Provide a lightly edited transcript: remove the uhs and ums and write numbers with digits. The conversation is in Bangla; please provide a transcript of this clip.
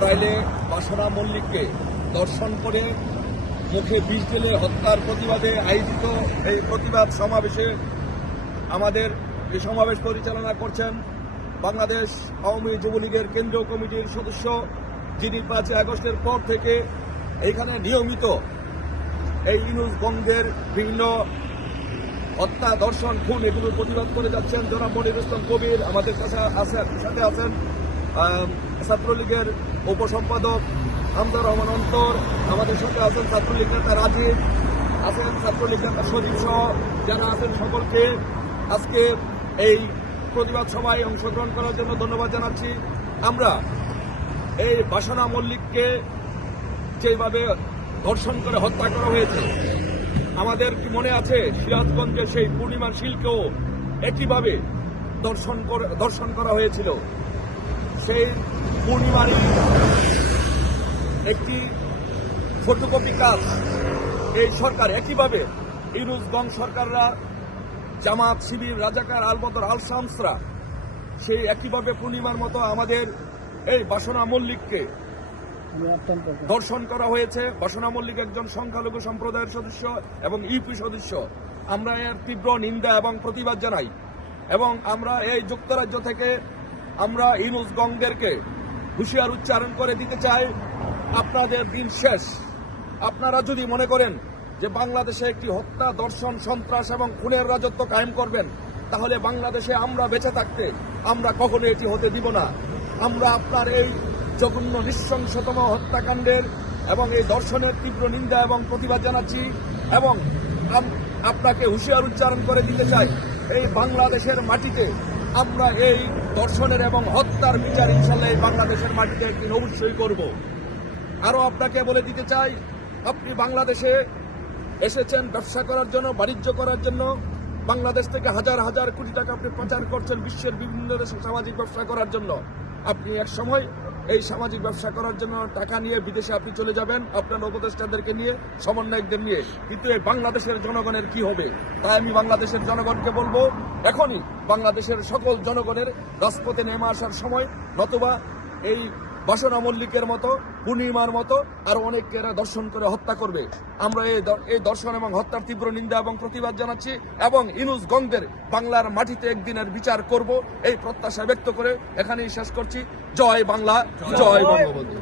নড়াইলে বাসনা মল্লিককে দর্শন করে মুখে বিষ ঢেলে হত্যার প্রতিবাদে আয়োজিত এই প্রতিবাদ সমাবেশে আমাদের এই সমাবেশ পরিচালনা করছেন বাংলাদেশ আওয়ামী যুবলীগের কেন্দ্রীয় কমিটির সদস্য, যিনি 5 আগস্টের পর থেকে এইখানে নিয়মিত এই ইউনূস গঙ্গের বিভিন্ন হত্যা, ধর্ষণ, খুন এগুলোর প্রতিবাদ করে যাচ্ছেন জনাব মনির ইসলাম কবির। আমাদের সাথে আছেন ছাত্রলীগের উপসম্পাদক হামজা রহমান অন্তর, আমাদের সাথে আছেন ছাত্রলীগ নেতা রাজীব, আছেন ছাত্রলীগ নেতা সজীব সহ যারা আছেন সকলকে আজকে এই প্রতিবাদ সভায় অংশগ্রহণ করার জন্য ধন্যবাদ জানাচ্ছি। আমরা এই বাসনা মল্লিককে যেভাবে ধর্ষণ করে হত্যা করা হয়েছে, আমাদের কি মনে আছে সিরাজগঞ্জের সেই পূর্ণিমার শিলকেও একইভাবে দর্শন করা হয়েছিল। সেই পূর্ণিমারই একটি ফটোকপি কাজ এই সরকার একইভাবে ইউনূস গং সরকাররা, জামাত, শিবির, রাজাকার, আলবদর, আল শামসরা সেই একইভাবে পূর্ণিমার মতো আমাদের এই বাসনা মল্লিককে ধর্ষণ করা হয়েছে। বাসনা মল্লিক একজন সংখ্যালঘু সম্প্রদায়ের সদস্য এবং ইউপি সদস্য। আমরা এর তীব্র নিন্দা এবং প্রতিবাদ জানাই এবং আমরা এই যুক্তরাজ্য থেকে আমরা ইউনূস গংদেরকে হুঁশিয়ার উচ্চারণ করে দিতে চাই, আপনাদের দিন শেষ। আপনারা যদি মনে করেন যে বাংলাদেশে একটি হত্যা, ধর্ষণ, সন্ত্রাস এবং খুনের রাজত্ব কায়েম করবেন, তাহলে বাংলাদেশে আমরা বেঁচে থাকতে আমরা কখনো এটি হতে দিব না। আমরা আপনার এই জঘন্য নৃশংসতম হত্যাকাণ্ডের এবং এই ধর্ষণের তীব্র নিন্দা এবং প্রতিবাদ জানাচ্ছি এবং আপনাকে হুঁশিয়ার উচ্চারণ করে দিতে চাই, এই বাংলাদেশের মাটিতে আমরা এই ধর্ষণের এবং হত্যার বিচার ইনশাল্লাহ এই বাংলাদেশের মাটিতে একদিন অবশ্যই করব। আরও আপনাকে বলে দিতে চাই, আপনি বাংলাদেশে এসেছেন ব্যবসা করার জন্য, বাণিজ্য করার জন্য। বাংলাদেশ থেকে হাজার হাজার কোটি টাকা আপনি পাচার করছেন বিশ্বের বিভিন্ন দেশে সামাজিক ব্যবসা করার জন্য। আপনি এক সময় এই সামাজিক ব্যবসা করার জন্য টাকা নিয়ে বিদেশে আপনি চলে যাবেন আপনার উপদেষ্টাদেরকে নিয়ে, সমন্বয়কদের নিয়ে, কিন্তু এই বাংলাদেশের জনগণের কি হবে? তাই আমি বাংলাদেশের জনগণকে বলবো, এখনই বাংলাদেশের সকল জনগণের রাজপথে নেমে আসার সময়, নতুবা এই বাসনা মল্লিকের মতো, পূর্ণিমার মতো আরো অনেককে এরা দর্শন করে হত্যা করবে। আমরা এই দর্শন এবং হত্যার তীব্র নিন্দা এবং প্রতিবাদ জানাচ্ছি এবং ইউনূস গংদের বাংলার মাটিতে একদিনের বিচার করব এই প্রত্যাশা ব্যক্ত করে এখানেই শেষ করছি। জয় বাংলা, জয় বঙ্গবন্ধু।